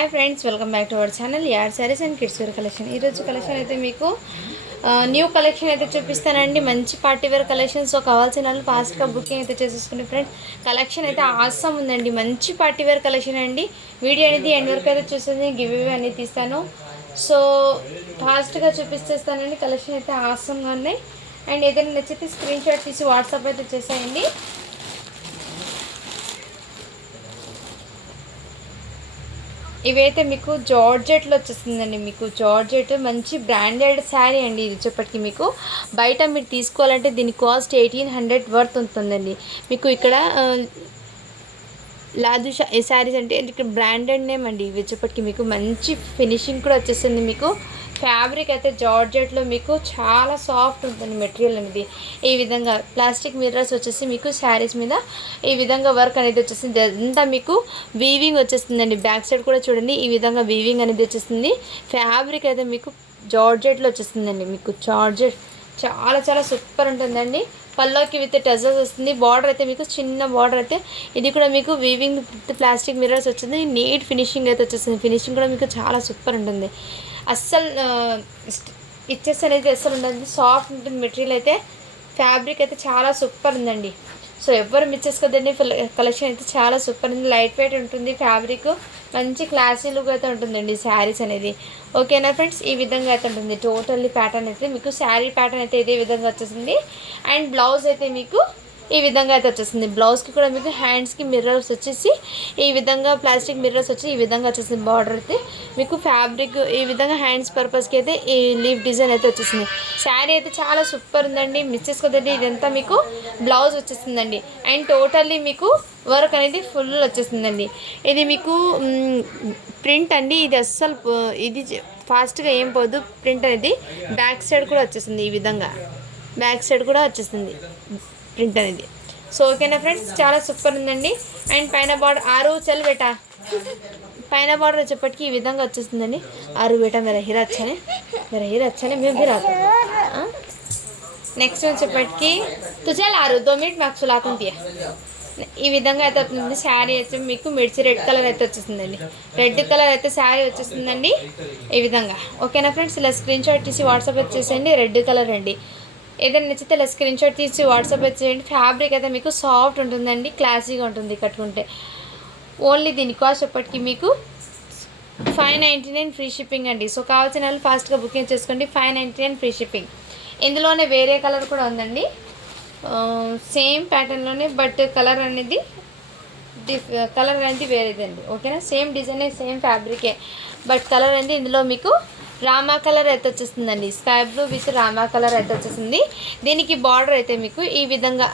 Hi friends welcome back to our channel add sarees and kids wear collection ఈరోజు collection అయితే మీకు new collection అయితే చూపిస్తానండి. మంచి పార్టీ వేర్ కలెక్షన్స్ సో కావాల్సిన వాళ్ళు ఫాస్ట్గా బుకింగ్ అయితే చేసేసుకుని ఫ్రెండ్స్ కలెక్షన్ అయితే ఆసం ఉందండి. మంచి పార్టీ వేర్ కలెక్షన్ అండి. వీడియో అనేది ఎండ్ వరకు అయితే చూస్తుంది గివ్ ఇవే అనేది తీస్తాను. సో ఫాస్ట్గా చూపిస్తేస్తానండి కలెక్షన్ అయితే ఆసంగా ఉన్నాయి. అండ్ ఏదైనా నచ్చితే స్క్రీన్ షాట్ తీసి వాట్సాప్ అయితే చేసేయండి. ఇవైతే మీకు జార్జెట్లో వచ్చేస్తుందండి మీకు. జార్జెట్ మంచి బ్రాండెడ్ శారీ అండి ఇది చెప్పటికి మీకు. బయట మీరు తీసుకోవాలంటే దీని కాస్ట్ ఎయిటీన్ హండ్రెడ్ వర్త్ ఉంటుందండి. మీకు ఇక్కడ లాదు శారీస్ అంటే ఇక్కడ బ్రాండెడ్ నేమ్ అండి. ఇవి వచ్చేప్పటికి మీకు మంచి ఫినిషింగ్ కూడా వచ్చేస్తుంది మీకు. ఫ్యాబ్రిక్ అయితే జార్జెట్లో మీకు చాలా సాఫ్ట్ ఉంటుంది మెటీరియల్ అనేది. ఈ విధంగా ప్లాస్టిక్ మిర్రర్స్ వచ్చేసి మీకు శారీస్ మీద ఈ విధంగా వర్క్ అనేది వచ్చేసింది. అంతా మీకు వీవింగ్ వచ్చేస్తుందండి. బ్యాక్ సైడ్ కూడా చూడండి ఈ విధంగా వీవింగ్ అనేది వచ్చేస్తుంది ఫ్యాబ్రిక్ అయితే మీకు జార్జెట్లో వచ్చేస్తుందండి. మీకు జార్జెట్ చాలా చాలా సూపర్ ఉంటుందండి. పల్లోకి విత్ టజల్స్ వస్తుంది. బార్డర్ అయితే మీకు చిన్న బార్డర్ అయితే ఇది కూడా మీకు వీవింగ్ విత్ ప్లాస్టిక్ మిర్రర్స్ వచ్చింది. నీట్ ఫినిషింగ్ అయితే వచ్చేస్తుంది ఫినిషింగ్ కూడా మీకు చాలా సూపర్ ఉంటుంది. అస్సలు ఇచ్చెస్ అనేది అస్సలు ఉండదు సాఫ్ట్ ఉంటుంది. మెటీరియల్ అయితే ఫ్యాబ్రిక్ అయితే చాలా సూపర్ ఉందండి. సో ఎవరు మిస్ చేసుకోదండి కలెక్షన్ అయితే చాలా సూపర్ ఉంది. లైట్ వెయిట్ ఉంటుంది. ఫ్యాబ్రిక్ మంచి క్లాసీ లుక్ అయితే ఉంటుందండి శారీస్ అనేది. ఓకేనా ఫ్రెండ్స్? ఈ విధంగా అయితే ఉంటుంది. టోటల్లీ ప్యాటర్న్ అయితే మీకు శారీ ప్యాటర్న్ అయితే ఇదే విధంగా వచ్చేసింది. అండ్ బ్లౌజ్ అయితే మీకు ఈ విధంగా అయితే వచ్చేసింది. బ్లౌజ్కి కూడా మీకు హ్యాండ్స్కి మిర్రర్స్ వచ్చేసి ఈ విధంగా ప్లాస్టిక్ మిర్రర్స్ వచ్చి ఈ విధంగా వచ్చేసింది బార్డర్ అయితే. మీకు ఫ్యాబ్రిక్ ఈ విధంగా హ్యాండ్స్ పర్పస్కి అయితే ఈ లీవ్ డిజైన్ అయితే వచ్చేసింది. శారీ అయితే చాలా సూపర్ ఉందండి. మిస్ చేసుకోదండి. ఇదంతా మీకు బ్లౌజ్ వచ్చేసిందండి. అండ్ టోటల్లీ మీకు వర్క్ అనేది ఫుల్ వచ్చేసిందండి. ఇది మీకు ప్రింట్ అండి. ఇది అస్సలు ఇది ఫాస్ట్గా ఏం పోదు. ప్రింట్ అనేది బ్యాక్ సైడ్ కూడా వచ్చేసింది ఈ విధంగా. బ్యాక్ సైడ్ కూడా వచ్చేసింది. ప్రింట్ అనేది. సో ఓకేనా ఫ్రెండ్స్ చాలా సూపర్ ఉందండి. అండ్ పైన బార్డర్ ఆరు చల్ బేటా పైన బార్డర్ వచ్చేప్పటికి ఈ విధంగా వచ్చేస్తుందండి. ఆరు బేటా మీరు హీరా వచ్చానే. మీరు హీర వచ్చానే మేము भी నెక్స్ట్ వచ్చేప్పటికి తుజాలు ఆరు. దో మినిట్ మాకు సులాకుంది ఈ విధంగా అయితే అవుతుంది శారీ అయితే మీకు మిర్చి రెడ్ కలర్ అయితే వచ్చేస్తుందండి. రెడ్ కలర్ అయితే శారీ వచ్చేస్తుందండి. ఈ విధంగా. ఓకేనా ఫ్రెండ్స్ ఇలా స్క్రీన్ షాట్ తీసి వాట్సాప్ వచ్చేసేయండి రెడ్ కలర్ అండి. ఏదైనా నచ్చితే ఇలా స్క్రీన్ షాట్ తీసి వాట్సాప్ చేయండి. ఫ్యాబ్రిక్ అయితే మీకు సాఫ్ట్ ఉంటుందండి క్లాసీగా ఉంటుంది కట్టుకుంటే. ఓన్లీ దీని కాస్ట్ ఎప్పటికీ మీకు five ninety nine free shipping అండి. సో కావాల్సిన వాళ్ళు ఫాస్ట్గా బుకింగ్ చేసుకోండి. Five ninety nine free shipping ఇందులోనే వేరే కలర్ కూడా ఉందండి. సేమ్ ప్యాటర్న్లోనే బట్ కలర్ అనేది డిఫ్ కలర్ అనేది వేరేదండి. ఓకేనా సేమ్ డిజైనే సేమ్ ఫ్యాబ్రికే బట్ కలర్ అనేది ఇందులో మీకు రామా కలర్ అయితే వచ్చేస్తుందండి. Sky blue with Rama colour అయితే వచ్చేసింది. దీనికి బార్డర్ అయితే మీకు ఈ విధంగా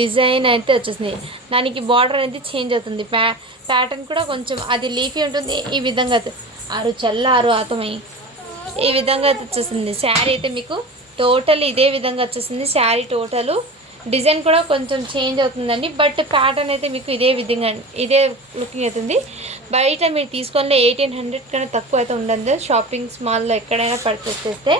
డిజైన్ అయితే వచ్చేసింది. దానికి బార్డర్ అనేది చేంజ్ అవుతుంది. ప్యా ప్యాటర్న్ కూడా కొంచెం అది లీఫీ ఉంటుంది. ఈ విధంగా అయితే ఆరు చల్ల ఆరు ఆతమై. ఈ విధంగా అయితే వచ్చేసింది. శారీ అయితే మీకు టోటల్ ఇదే విధంగా వచ్చేసింది. శారీ టోటలు డిజైన్ కూడా కొంచెం చేంజ్ అవుతుందండి. బట్ ప్యాటర్న్ అయితే మీకు ఇదే విధంగా ఇదే లుకింగ్ అవుతుంది బయట మీరు తీసుకొని ఎయిటీన్ హండ్రెడ్ కన్నా తక్కువ అయితే ఉండదు. షాపింగ్ మాల్లో ఎక్కడైనా పర్చేస్ చేస్తే.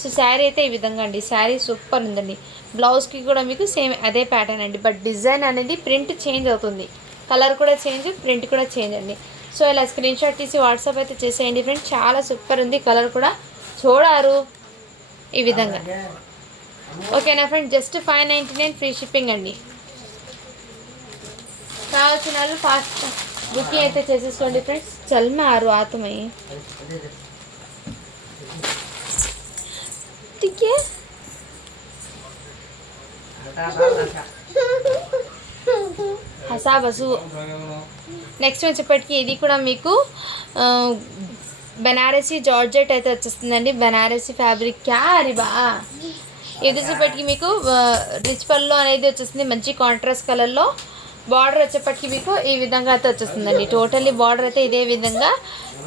సో శారీ అయితే ఈ విధంగా అండి. శారీ సూపర్ ఉందండి. బ్లౌజ్కి కూడా మీకు సేమ్ అదే ప్యాటర్న్ అండి. బట్ డిజైన్ అనేది ప్రింట్ చేంజ్ అవుతుంది. కలర్ కూడా చేంజ్ ప్రింట్ కూడా చేంజ్ అండి. సో ఇలా స్క్రీన్ షాట్ తీసి వాట్సాప్ అయితే చేసేయండి ఫ్రెండ్స్. చాలా సూపర్ ఉంది. కలర్ కూడా చూడారు. ఈ విధంగా. ఓకేనా friend just five ninety nine free shipping అండి. కావాల్సిన వాళ్ళు ఫాస్ట్ బుకింగ్ అయితే చేసేసుకోండి ఫ్రెండ్స్. చల్మ ఆరు ఆతమై టికే హసా బసు నెక్స్ట్ వచ్చేప్పటికి ఇది కూడా మీకు ఆ, జార్జెట్ అయితే వచ్చేస్తుందండి. బనారసి ఫ్యాబ్రిక్. క్యారీ బా ఇది వచ్చేప్పటికి మీకు రిచ్ పళ్ళు అనేది వచ్చేసింది మంచి కాంట్రాస్ట్ కలర్లో బార్డర్ వచ్చేప్పటికి మీకు ఈ విధంగా అయితే వచ్చేస్తుందండి. టోటల్లీ బార్డర్ అయితే ఇదే విధంగా.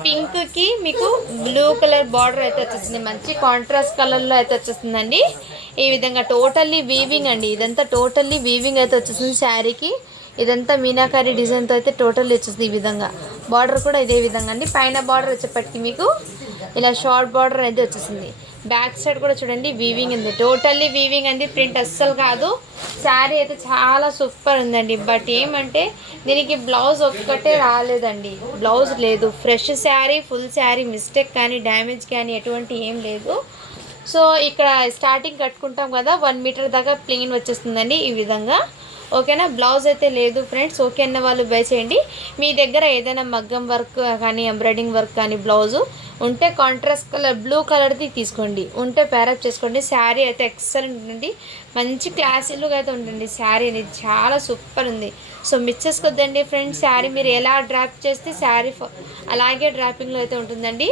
పింక్కి మీకు బ్లూ కలర్ బార్డర్ అయితే వచ్చేస్తుంది మంచి కాంట్రాస్ట్ కలర్లో అయితే వచ్చేస్తుందండి. ఈ విధంగా టోటల్లీ వీవింగ్ అండి. ఇదంతా టోటల్లీ వీవింగ్ అయితే వచ్చేస్తుంది శారీకి ఇదంతా మీనాకారి డిజైన్తో అయితే టోటల్ వచ్చేస్తుంది ఈ విధంగా. బార్డర్ కూడా ఇదే విధంగా అండి. పైన బార్డర్ వచ్చేప్పటికి మీకు ఇలా షార్ట్ బార్డర్ అయితే వచ్చేసింది. బ్యాక్ సైడ్ కూడా చూడండి వీవింగ్ ఉంది. టోటల్లీ వీవింగ్ అండి ప్రింట్ అస్సలు కాదు. శారీ అయితే చాలా సూపర్ ఉందండి. బట్ ఏమంటే దీనికి బ్లౌజ్ ఒక్కటే రాలేదండి. బ్లౌజ్ లేదు. Fresh sari full sari mistake కానీ డ్యామేజ్ కానీ ఎటువంటి ఏం లేదు. సో ఇక్కడ స్టార్టింగ్ కట్టుకుంటాం కదా వన్ మీటర్ దాకా ప్లెయిన్ వచ్చేస్తుందండి ఈ విధంగా. ఓకేనా? బ్లౌజ్ అయితే లేదు ఫ్రెండ్స్. ఓకే అన్న వాళ్ళు బై చేయండి మీ దగ్గర ఏదైనా మగ్గం వర్క్ కానీ ఎంబ్రాయిడింగ్ వర్క్ కానీ బ్లౌజు ఉంటే కాంట్రాస్ట్ కలర్ బ్లూ కలర్ది తీసుకోండి. ఉంటే ప్యారప్ చేసుకోండి. శారీ అయితే ఎక్సలెంట్ ఉంటుంది మంచి క్లాసీలుగా అయితే ఉంటుంది శారీ అనేది చాలా సూపర్ ఉంది. సో మిస్ చేసుకోద్దండి ఫ్రెండ్స్. శారీ మీరు ఎలా డ్రాప్ చేస్తే శారీ అలాగే డ్రాపింగ్లో అయితే ఉంటుందండి.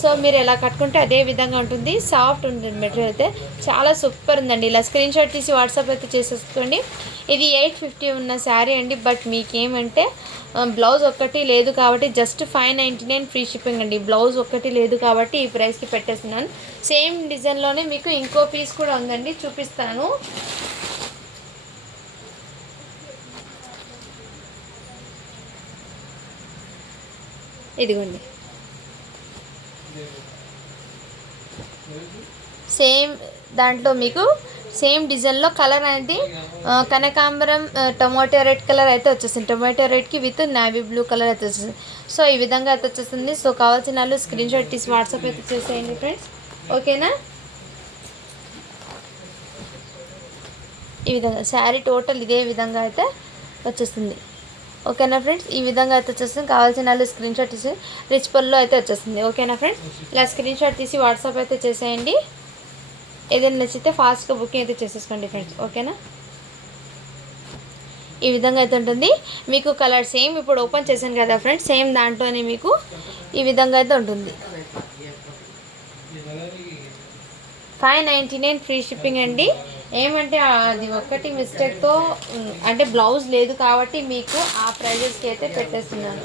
సో మీరు ఎలా కట్టుకుంటే అదే విధంగా ఉంటుంది. సాఫ్ట్ ఉంటుంది మెటీరియల్ అయితే. చాలా సూపర్ ఉందండి. ఇలా స్క్రీన్ షాట్ తీసి వాట్సాప్ అయితే చేసేసుకోండి. ఇది ఎయిట్ ఫిఫ్టీ ఉన్న శారీ అండి. బట్ మీకేమంటే బ్లౌజ్ ఒక్కటి లేదు కాబట్టి just five ninety nine free shipping అండి. బ్లౌజ్ ఒక్కటి లేదు కాబట్టి ఈ ప్రైస్కి పెట్టేస్తున్నాను. సేమ్ డిజైన్లోనే మీకు ఇంకో పీస్ కూడా ఉందండి. చూపిస్తాను. ఇదిగోండి. సేమ్ దాంట్లో మీకు సేమ్ డిజైన్లో కలర్ అనేది కనకాంబరం టొమాటో రెడ్ కలర్ అయితే వచ్చేసింది. టొమాటో రెడ్కి విత్ నావీ బ్లూ కలర్ అయితే వచ్చేసింది. సో ఈ విధంగా అయితే వచ్చేస్తుంది సో కావాల్సిన వాళ్ళు స్క్రీన్ షాట్ తీసి వాట్సాప్ అయితే చేసేయండి ఫ్రెండ్స్. ఓకేనా? ఈ విధంగా శారీ టోటల్ ఇదే విధంగా అయితే వచ్చేస్తుంది ఓకేనా ఫ్రెండ్స్? ఈ విధంగా అయితే వచ్చేస్తుంది కావాల్సిన వాళ్ళు స్క్రీన్ షాట్ తీసి రిచ్ పల్లో అయితే వచ్చేస్తుంది ఓకేనా ఫ్రెండ్స్? ఇలా స్క్రీన్ షాట్ తీసి వాట్సాప్ అయితే చేసేయండి. ఏదైనా నచ్చితే ఫాస్ట్గా బుకింగ్ అయితే చేసేసుకోండి ఫ్రెండ్స్ ఓకేనా? ఈ విధంగా అయితే ఉంటుంది. మీకు కలర్ సేమ్ ఇప్పుడు ఓపెన్ చేశాను కదా ఫ్రెండ్స్ సేమ్ దాంట్లోనే మీకు ఈ విధంగా అయితే ఉంటుంది. Five ninety nine free shipping అండి. ఏమంటే అది ఒక్కటి మిస్టేక్తో అంటే బ్లౌజ్ లేదు కాబట్టి మీకు ఆ ప్రైజెస్కి అయితే పెట్టేస్తున్నాను.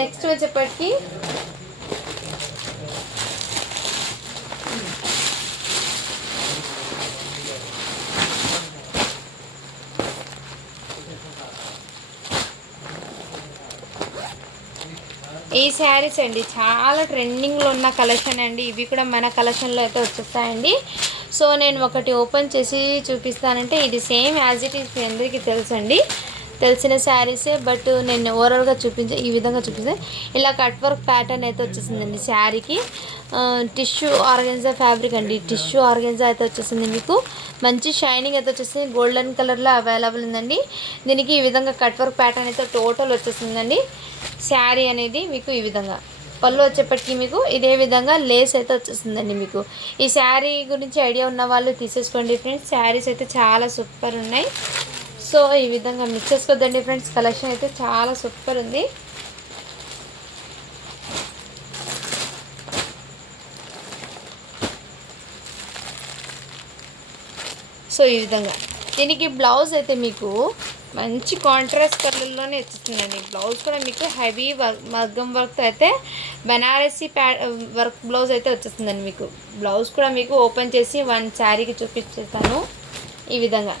నెక్స్ట్ వచ్చేప్పటికి ఈ శారీస్ అండి చాలా ట్రెండింగ్లో ఉన్న కలెక్షన్ అండి. ఇవి కూడా మన కలెక్షన్లో అయితే వచ్చేస్తాయండి. సో నేను ఒకటి ఓపెన్ చేసి చూపిస్తానంటే ఇది సేమ్ యాజ్ ఇట్ ఈస్ మీ అందరికీ తెలుసండి. తెలిసిన శారీసే బట్ నేను ఓవరాల్గా చూపించే ఈ విధంగా చూపిస్తే ఇలా కట్ వర్క్ ప్యాటర్న్ అయితే వచ్చేసిందండి శారీకి. టిష్యూ ఆర్గెన్జా ఫ్యాబ్రిక్ అండి. టిష్యూ ఆర్గెన్జా అయితే వచ్చేసింది మీకు. మంచి షైనింగ్ అయితే వచ్చేసింది. గోల్డెన్ కలర్లో అవైలబుల్ ఉందండి. దీనికి ఈ విధంగా కట్ వర్క్ ప్యాటర్న్ అయితే టోటల్ వచ్చేసిందండి. శారీ అనేది మీకు ఈ విధంగా. పళ్ళు వచ్చేప్పటికీ మీకు ఇదే విధంగా లేస్ అయితే వచ్చేసిందండి మీకు. ఈ శారీ గురించి ఐడియా ఉన్న వాళ్ళు తీసేసుకోండి ఫ్రెండ్స్. శారీస్ అయితే చాలా సూపర్ ఉన్నాయి. సో ఈ విధంగా మిక్స్ చేసుకోవద్దండి ఫ్రెండ్స్ కలెక్షన్ అయితే చాలా సూపర్ ఉంది. సో ఈ విధంగా. దీనికి బ్లౌజ్ అయితే మీకు మంచి కాంట్రాస్ట్ కలర్లోనే వచ్చేస్తుందండి బ్లౌజ్ కూడా మీకు హెవీ వర్క్ మగ్గం వర్క్తో అయితే బెనారసీ ప్యా వర్క్ బ్లౌజ్ అయితే వచ్చేస్తుందండి మీకు. బ్లౌజ్ కూడా మీకు ఓపెన్ చేసి వన్ శారీకి చూపించేస్తాను ఈ విధంగా.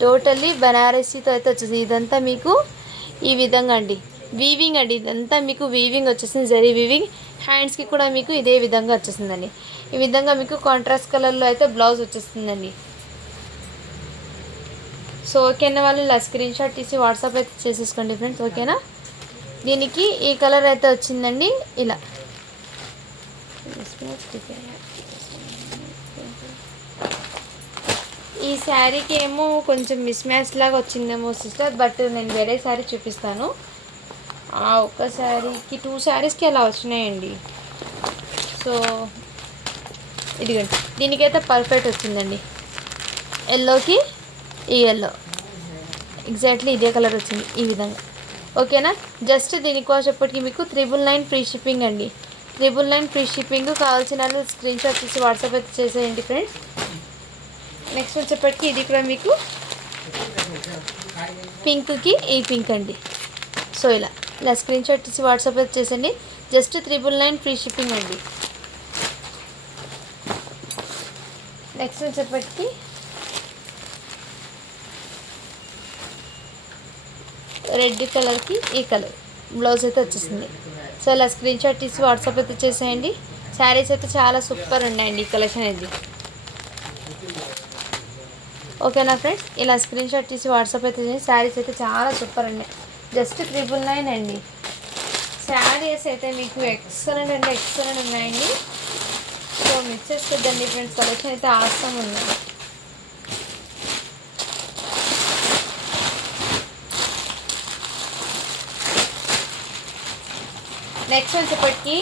టోటల్లీ బనారసీతో అయితే వచ్చేసింది. ఇదంతా మీకు ఈ విధంగా అండి. వీవింగ్ అండి. ఇదంతా మీకు వీవింగ్ వచ్చేసింది. జరీ వీవింగ్ హ్యాండ్స్కి కూడా మీకు ఇదే విధంగా వచ్చేసిందండి. ఈ విధంగా మీకు కాంట్రాస్ట్ కలర్లో అయితే బ్లౌజ్ వచ్చేస్తుందండి సో ఓకేనా వాళ్ళు? ఇలా స్క్రీన్ షాట్ తీసి వాట్సాప్ అయితే చేసేసుకోండి ఫ్రెండ్స్ ఓకేనా? దీనికి ఈ కలర్ అయితే వచ్చిందండి. ఇలా. ఈ శారీకి ఏమో కొంచెం మిస్ మ్యాచ్ లాగా వచ్చిందేమో సిస్టర్ బట్ నేను వేరే శారీ చూపిస్తాను. ఆ ఒక్క శారీకి టూ శారీస్కి అలా వచ్చినాయండి. సో ఇదిగోండి దీనికైతే పర్ఫెక్ట్ వచ్చిందండి. ఎల్లోకి ఈ ఎల్లో ఎగ్జాక్ట్లీ ఇదే కలర్ వచ్చింది ఈ విధంగా. ఓకేనా? జస్ట్ దీనికోసేపటికి మీకు త్రిబుల్ నైన్ ఫ్రీ షిప్పింగ్ అండి. త్రిబుల్ నైన్ ఫ్రీ షిప్పింగ్ కావాల్సిన వాళ్ళు స్క్రీన్ షాట్ తీసి వాట్సాప్ అయితే చేసేయండి ఫ్రెండ్స్ నెక్స్ట్ వచ్చేప్పటికి ఇది కూడా మీకు పింక్కి ఈ పింక్ అండి. సో ఇలా ఇలా స్క్రీన్ షాట్ తీసి వాట్సాప్ వచ్చేసండి just triple nine free shipping అండి నెక్స్ట్ వచ్చేప్పటికి రెడ్ కలర్కి ఈ కలర్. బ్లౌజ్ అయితే వచ్చేసింది. సో ఇలా స్క్రీన్ షాట్ తీసి వాట్సాప్ అయితే చేసేయండి. శారీస్ అయితే చాలా సూపర్ ఉన్నాయండి ఈ కలెక్షన్ అయితే ఓకేనా ఫ్రెండ్స్? ఇలా స్క్రీన్ షాట్ తీసి వాట్సాప్ అయితే చేసి శారీస్ అయితే చాలా సూపర్ అండి. జస్ట్ త్రిబుల్ నైన్ అండి. శారీస్ అయితే మీకు ఎక్సలెంట్ అంటే ఎక్సలెంట్ ఉన్నాయండి. సో మిస్ చేసుకోద్దండి ఫ్రెండ్స్. కలెక్షన్ అయితే ఆసం ఉన్నాయి నెక్స్ట్ వచ్చేప్పటికి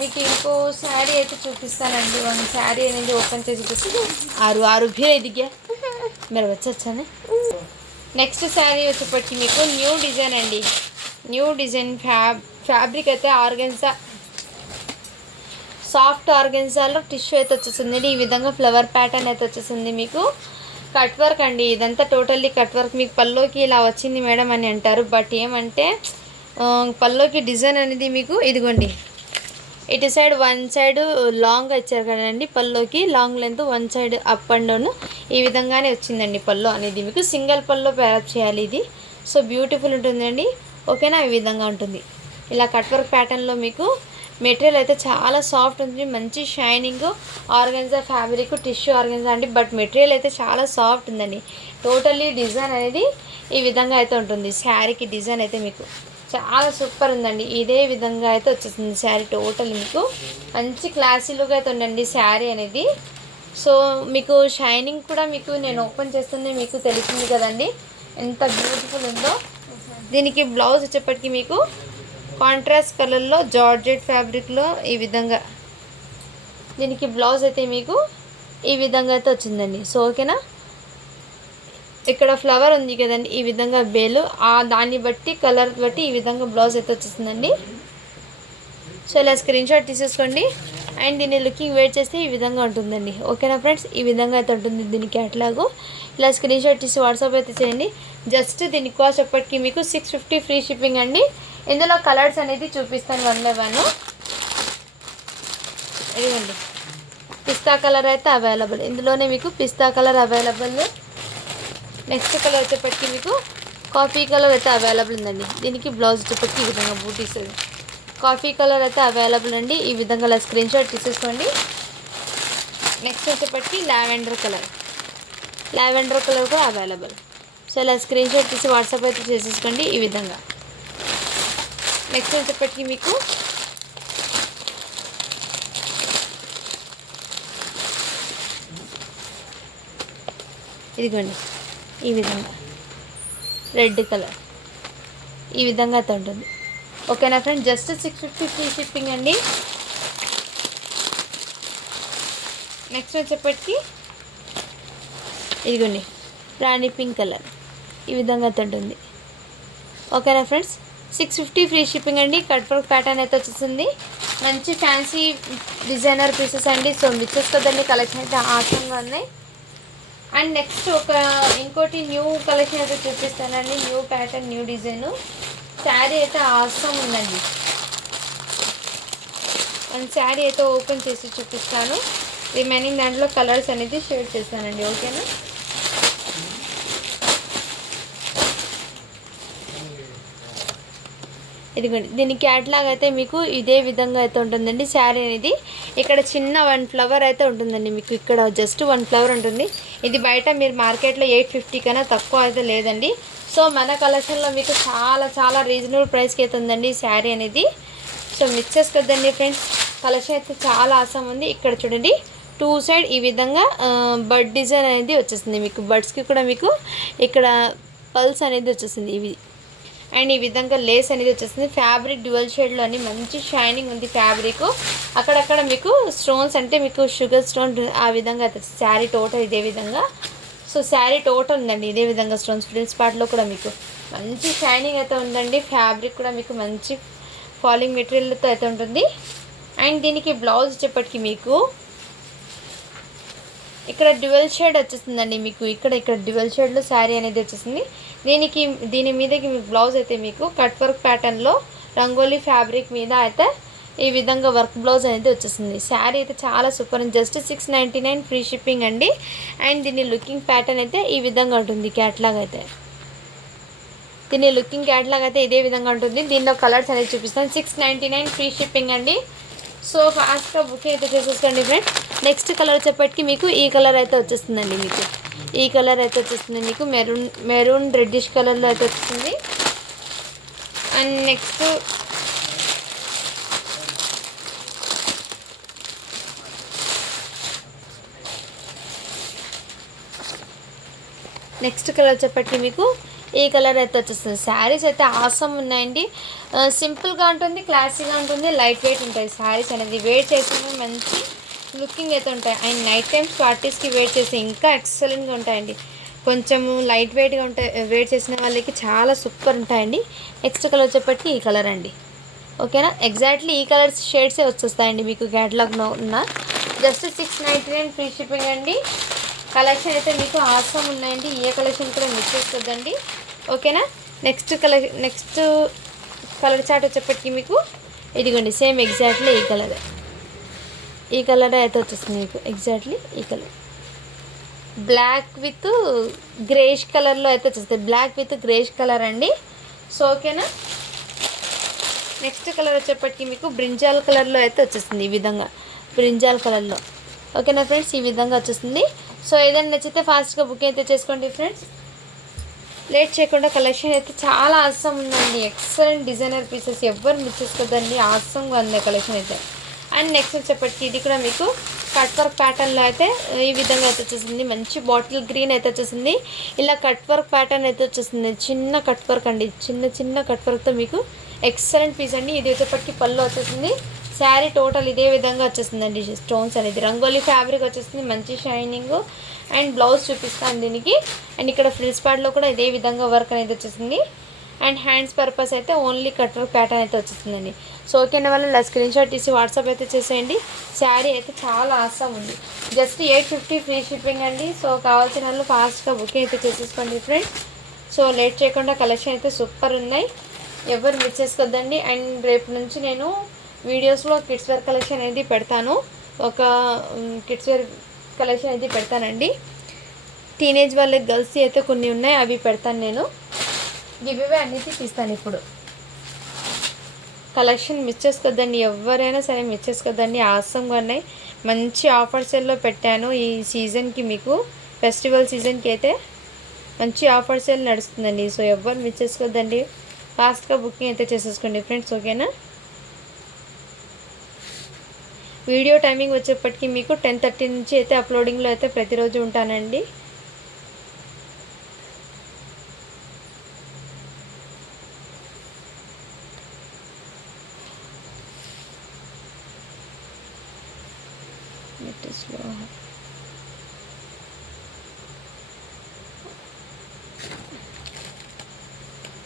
మీకు ఇంకో శారీ అయితే చూపిస్తానండి. వన్ శారీ అనేది ఓపెన్ చేసి చూపిస్తే ఆరు ఆరు భీర ఇదిగా మీరు వచ్చానే నెక్స్ట్ శారీ వచ్చేప్పటికి మీకు న్యూ డిజైన్ అండి. న్యూ డిజైన్ ఫ్యాబ్ ఫ్యాబ్రిక్ అయితే ఆర్గెన్సా సాఫ్ట్ ఆర్గెన్సాలో టిష్యూ అయితే వచ్చేసింది. ఈ విధంగా ఫ్లవర్ ప్యాటర్న్ అయితే వచ్చేసింది మీకు. కట్ వర్క్ అండి. ఇదంతా టోటల్లీ కట్ వర్క్. మీకు పల్లోకి ఇలా వచ్చింది మేడం అని అంటారు. బట్ ఏమంటే పల్లోకి డిజైన్ అనేది మీకు ఇదిగోండి. ఇటు సైడ్ వన్ సైడ్ లాంగ్ వచ్చారు కదండి పల్లోకి. Long length one side up and down. ఈ విధంగానే వచ్చిందండి పళ్ళు అనేది మీకు. సింగిల్ పల్లో పేరప్ చేయాలి ఇది. సో బ్యూటిఫుల్ ఉంటుందండి. ఓకేనా? ఈ విధంగా ఉంటుంది. ఇలా కట్ వర్క్ ప్యాటర్న్లో మీకు మెటీరియల్ అయితే చాలా సాఫ్ట్ ఉంటుంది. మంచి shining organza fabric tissue organza అండి. బట్ మెటీరియల్ అయితే చాలా సాఫ్ట్ ఉందండి. టోటల్లీ డిజైన్ అనేది ఈ విధంగా అయితే ఉంటుంది. శారీకి డిజైన్ అయితే మీకు. చాలా సూపర్ ఉందండి. ఇదే విధంగా అయితే వచ్చేసింది శారీ టోటల్ మీకు. మంచి క్లాసీలుగా అయితే ఉండండి శారీ అనేది. సో మీకు షైనింగ్ కూడా మీకు నేను ఓపెన్ చేస్తుంది మీకు తెలిసింది కదండి. ఎంత బ్యూటిఫుల్ ఉందో. దీనికి బ్లౌజ్ వచ్చేప్పటికి మీకు కాంట్రాస్ట్ కలర్లో జార్జెట్ ఫ్యాబ్రిక్లో ఈ విధంగా. దీనికి బ్లౌజ్ అయితే మీకు ఈ విధంగా అయితే వచ్చిందండి. సో ఓకేనా ఇక్కడ ఫ్లవర్ ఉంది కదండి ఈ విధంగా బేలు. ఆ దాన్ని బట్టి కలర్ బట్టి ఈ విధంగా బ్లౌజ్ అయితే వచ్చేస్తుందండి. సో ఇలా స్క్రీన్ షాట్ తీసేసుకోండి. అండ్ దీన్ని లుకింగ్ వెయిట్ చేస్తే ఈ విధంగా ఉంటుందండి. ఓకేనా ఫ్రెండ్స్ ఈ విధంగా అయితే ఉంటుంది దీని క్యాట్లాగు ఇలా స్క్రీన్ షాట్ తీసి వాట్సాప్ అయితే చేయండి. జస్ట్ దీని కాస్ట్ ఎప్పటికీ మీకు సిక్స్ ఫిఫ్టీ ఫ్రీ షిప్పింగ్ అండి. ఇందులో కలర్స్ అనేది చూపిస్తాను వన్ బై వన్. ఇదిగోండి. పిస్తా కలర్ అయితే అవైలబుల్ ఇందులోనే మీకు pista colour available next colour వచ్చేప్పటికి మీకు కాఫీ కలర్ అయితే అవైలబుల్ ఉందండి. దీనికి బ్లౌజ్ వచ్చేప్పటికి ఈ విధంగా బూటీస్ అది. కాఫీ కలర్ అయితే అవైలబుల్ అండి. ఈ విధంగా అలా స్క్రీన్ షాట్ తీసేసుకోండి. నెక్స్ట్ వచ్చేప్పటికి లావెండర్ కలర్ లావెండర్ కలర్ కూడా అవైలబుల్ సో ఇలా స్క్రీన్ షాట్ తీసి వాట్సాప్ అయితే చేసేసుకోండి ఈ విధంగా. నెక్స్ట్ వచ్చేప్పటికి మీకు ఇదిగోండి. ఈ విధంగా. Red colour. ఈ విధంగా అయితే ఉంటుంది. ఓకేనా friend? Just six fifty free shipping అండి. నెక్స్ట్ వచ్చేప్పటికి ఇదిగోండి. Rani pink colour. ఈ విధంగా అయితే ఉంటుంది. ఓకేనా friends? Six fifty free shipping అండి. కట్ వర్క్ ప్యాటర్న్ అయితే వచ్చేసింది. మంచి ఫ్యాన్సీ డిజైనర్ పీసెస్ అండి. సో మిక్సెస్ కదండి. కలెక్షన్ అయితే ఆసంగా ఉన్నాయి అండ్ నెక్స్ట్ ఒక ఇంకోటి న్యూ కలెక్షన్ అయితే చూపిస్తానండి. New pattern new design. Sari అయితే ఆసం ఉందండి. అండ్ శారీ అయితే ఓపెన్ చేసి చూపిస్తాను. రిమైనింగ్ దాంట్లో కలర్స్ అనేది షేర్ చేస్తానండి. ఓకేనా? ఇదిగోండి దీని క్యాట్లాగ్ అయితే మీకు ఇదే విధంగా అయితే ఉంటుందండి. శారీ అనేది ఇక్కడ చిన్న వన్ ఫ్లవర్ అయితే ఉంటుందండి మీకు. ఇక్కడ జస్ట్ వన్ ఫ్లవర్ ఉంటుంది. ఇది బయట మీరు మార్కెట్లో ఎయిట్ ఫిఫ్టీ కన్నా తక్కువ అయితే లేదండి. సో మన కలెక్షన్లో మీకు చాలా చాలా రీజనబుల్ ప్రైస్కి అయితే ఉందండి శారీ అనేది. సో మిక్సెస్ కదండి ఫ్రెండ్స్? కలెక్షన్ అయితే చాలా ఆసం ఉంది. ఇక్కడ చూడండి టూ సైడ్ ఈ విధంగా బర్డ్ డిజైన్ అనేది వచ్చేస్తుంది మీకు. బర్డ్స్కి కూడా మీకు ఇక్కడ పల్స్ అనేది వచ్చేసింది. ఇవి అండ్ ఈ విధంగా లేస్ అనేది వచ్చేస్తుంది ఫ్యాబ్రిక్ డ్యువల్ షేడ్లోని మంచి షైనింగ్ ఉంది ఫ్యాబ్రిక్ అక్కడక్కడ మీకు స్టోన్స్ అంటే మీకు షుగర్ స్టోన్ ఆ విధంగా శారీ టోటల్ ఇదే విధంగా. సో శారీ టోటల్ ఉందండి ఇదే విధంగా స్టోన్స్ ఫ్రిల్స్ పార్ట్లో కూడా మీకు మంచి షైనింగ్ అయితే ఉందండి. ఫ్యాబ్రిక్ కూడా మీకు మంచి ఫాలింగ్ మెటీరియల్తో అయితే ఉంటుంది. అండ్ దీనికి బ్లౌజ్ వచ్చేప్పటికి మీకు ఇక్కడ డ్యువల్ షేడ్ వచ్చేస్తుందండి మీకు. ఇక్కడ ఇక్కడ డ్యువెల్ షేడ్లో శారీ అనేది వచ్చేసింది. దీనికి దీని మీదకి మీకు బ్లౌజ్ అయితే మీకు కట్ వర్క్ ప్యాటర్న్లో రంగోలీ ఫ్యాబ్రిక్ మీద అయితే ఈ విధంగా వర్క్ బ్లౌజ్ అనేది వచ్చేసింది. శారీ అయితే చాలా super just six ninety nine free shipping అండి. అండ్ దీని లుకింగ్ ప్యాటర్న్ అయితే ఈ విధంగా ఉంటుంది క్యాట్లాగ్ అయితే. దీని లుకింగ్ క్యాట్లాగ్ అయితే ఇదే విధంగా ఉంటుంది. దీనిలో కలర్స్ అనేది చూపిస్తాను. Six ninety nine free shipping అండి. సో ఫాస్ట్గా బుకింగ్ అయితే చేసేసుకోండి ఫ్రెండ్ నెక్స్ట్ కలర్ వచ్చేప్పటికి మీకు ఈ కలర్ అయితే వచ్చేస్తుందండి మీకు. ఈ కలర్ అయితే వచ్చేస్తుంది మీకు. మెరూన్ మెరూన్ రెడ్డిష్ కలర్లో అయితే వస్తుంది. అండ్ నెక్స్ట్ నెక్స్ట్ కలర్ చెప్పండి మీకు. ఈ కలర్ అయితే వచ్చేస్తుంది. శారీస్ అయితే ఆసం ఉన్నాయండి. సింపుల్గా ఉంటుంది క్లాసీగా ఉంటుంది లైట్ వెయిట్ ఉంటాయి. శారీస్ అనేది వెయిట్ చేసిన మంచి లుకింగ్ అయితే ఉంటాయి. అండ్ నైట్ టైమ్స్ పార్టీస్కి వేర్ చేసి ఇంకా ఎక్సలెంట్గా ఉంటాయండి. కొంచెము లైట్ వెయిట్గా ఉంటాయి వేర్ చేసిన వాళ్ళకి చాలా సూపర్ ఉంటాయండి. నెక్స్ట్ కలర్ వచ్చేప్పటికి ఈ కలర్ అండి. ఓకేనా? ఎగ్జాక్ట్లీ ఈ కలర్స్ షేడ్సే వచ్చేస్తాయండి మీకు క్యాటలాగ్లో ఉన్న. Just six ninety nine free shipping అండి. కలెక్షన్ అయితే మీకు ఆసం ఉన్నాయండి. ఏ కలెక్షన్ కూడా మిస్ చేస్తుందండి ఓకేనా? Next colour next colour chart వచ్చేప్పటికి మీకు ఇదిగోండి సేమ్ ఎగ్జాక్ట్లీ ఈ కలర్. ఈ కలర్ అయితే వచ్చేస్తుంది మీకు. ఎగ్జాక్ట్లీ ఈ కలర్. బ్లాక్ విత్ గ్రేష్ కలర్లో అయితే వచ్చేస్తుంది. బ్లాక్ విత్ గ్రేష్ కలర్ అండి. సో ఓకేనా నెక్స్ట్ కలర్ వచ్చేప్పటికి మీకు బ్రింజాల్ కలర్లో అయితే వచ్చేస్తుంది ఈ విధంగా. బ్రింజాల్ కలర్లో ఓకేనా ఫ్రెండ్స్ ఈ విధంగా వచ్చేస్తుంది సో ఏదైనా నచ్చితే ఫాస్ట్గా బుక్ అయితే చేసుకోండి ఫ్రెండ్స్ లేట్ చేయకుండా కలెక్షన్ అయితే చాలా ఆసం ఉందండి. ఎక్సలెంట్ డిజైనర్ పీసెస్ ఎవ్వరు మిస్ చేసుకోదండి. ఆసంగా ఉంది కలెక్షన్ అయితే. అండ్ నెక్స్ట్ వచ్చేప్పటికి ఇది కూడా మీకు కట్ వర్క్ ప్యాటర్న్లో అయితే ఈ విధంగా అయితే వచ్చేసింది. మంచి బాటిల్ గ్రీన్ అయితే వచ్చేసింది. ఇలా కట్ వర్క్ ప్యాటర్న్ అయితే వచ్చేసింది. చిన్న కట్ వర్క్ అండి. చిన్న చిన్న కట్ వర్క్తో మీకు ఎక్సలెంట్ పీస్ అండి. ఇది వచ్చేప్పటికి పళ్ళు వచ్చేసింది. శారీ టోటల్ ఇదే విధంగా వచ్చేసిందండి స్టోన్స్ అనేది రంగోలీ ఫ్యాబ్రిక్ వచ్చేసింది. మంచి షైనింగ్ అండ్ బ్లౌజ్ చూపిస్తాను దీనికి. అండ్ ఇక్కడ ఫ్రిల్స్ ప్యాడ్లో కూడా ఇదే విధంగా వర్క్ అనేది వచ్చేసింది. అండ్ హ్యాండ్స్ పర్పస్ అయితే ఓన్లీ కట్ వర్క్ ప్యాటర్న్ అయితే వచ్చేస్తుందండి. సో ఓకేనా వల్ల ఇలా స్క్రీన్ షాట్ తీసి వాట్సాప్ అయితే చేసేయండి. శారీ అయితే చాలా ఆసం ఉంది. Just eight fifty free shipping అండి. సో కావాల్సిన వాళ్ళు ఫాస్ట్గా బుకింగ్ అయితే చేసేసుకోండి ఫ్రెండ్స్ సో లేట్ చేయకుండా కలెక్షన్ అయితే సూపర్ ఉన్నాయి. ఎవరు మిస్ చేసుకోద్దండి. అండ్ రేపు నుంచి నేను వీడియోస్లో కిడ్స్ వేర్ కలెక్షన్ అనేది పెడతాను. ఒక కిడ్స్ వేర్ కలెక్షన్ అయితే పెడతానండి. టీనేజ్ వాళ్ళకి గర్ల్స్ అయితే కొన్ని ఉన్నాయి అవి పెడతాను నేను. గివ్వే అన్నిటి తీస్తాను ఇప్పుడు. కలెక్షన్ మిస్ చేసుకోద్దండి. ఎవరైనా సరే మిస్ చేసుకోద్దండి. ఆసంగా ఉన్నాయి. మంచి ఆఫర్ సేల్లో పెట్టాను. ఈ సీజన్కి మీకు ఫెస్టివల్ సీజన్కి అయితే మంచి ఆఫర్ సేల్ నడుస్తుందండి. సో ఎవరు మిస్ చేసుకోద్దండి. ఫాస్ట్గా బుకింగ్ అయితే చేసేసుకోండి ఫ్రెండ్స్ ఓకేనా? వీడియో టైమింగ్ వచ్చేప్పటికి మీకు టెన్ థర్టీ నుంచి అయితే అప్లోడింగ్లో అయితే ప్రతిరోజు ఉంటానండి.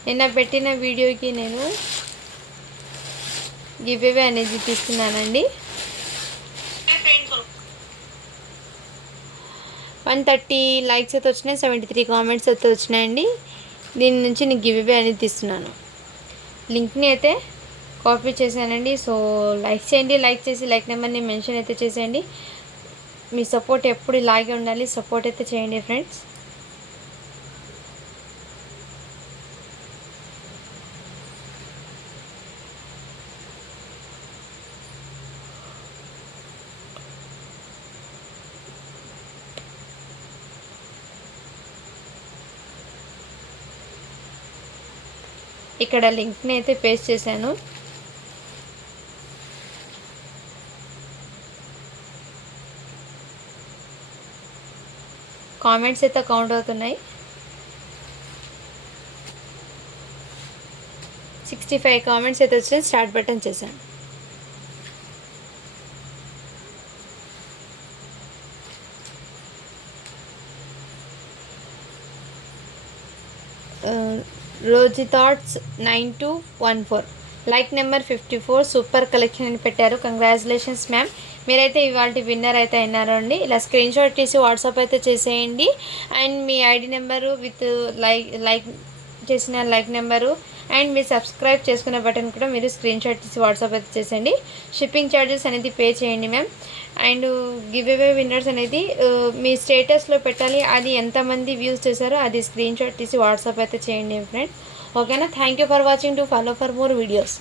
నిన్న పెట్టిన వీడియోకి నేను గివ్ అవే అనేది తీస్తున్నానండి. వన్ థర్టీ లైక్స్ అయితే వచ్చినాయి సెవెంటీ త్రీ కామెంట్స్ అయితే వచ్చినాయండి. దీని నుంచి నేను గివ్ అవే అనేది తీస్తున్నాను. లింక్ని అయితే కాపీ చేశానండి. సో లైక్ చేయండి లైక్ చేసి లైక్ నెంబర్ని మెన్షన్ అయితే చేసేయండి. మీ సపోర్ట్ ఎప్పుడు ఇలాగే ఉండాలి సపోర్ట్ అయితే చేయండి ఫ్రెండ్స్. ఇక్కడ లింక్ని అయితే పేస్ట్ చేశాను. కామెంట్స్ అయితే కౌంట్ అవుతున్నాయి. సిక్స్టీ ఫైవ్ కామెంట్స్ అయితే వచ్చినాయి. స్టార్ట్ బటన్ చేశాను. Rosy Thoughts nine two one four like number fifty four super collection అని పెట్టారు. కంగ్రాచులేషన్స్ మ్యామ్ మీరైతే ఇవాళ విన్నర్ అయితే అయినారు అండి. ఇలా స్క్రీన్ షాట్ తీసి వాట్సాప్ అయితే చేసేయండి. And me ID number with like like చేసిన లైక్ నెంబరు అండ్ మీరు సబ్స్క్రైబ్ చేసుకున్న బటన్ కూడా మీరు స్క్రీన్ షాట్ తీసి వాట్సాప్ అయితే చేసేయండి. షిప్పింగ్ ఛార్జెస్ అనేది పే చేయండి ma'am and give away winners అనేది మీ స్టేటస్లో పెట్టాలి. అది ఎంతమంది వ్యూస్ చేశారో అది స్క్రీన్ షాట్ తీసి వాట్సాప్ అయితే చేయండి ఫ్రెండ్ ఓకేనా thank you for watching to follow for more videos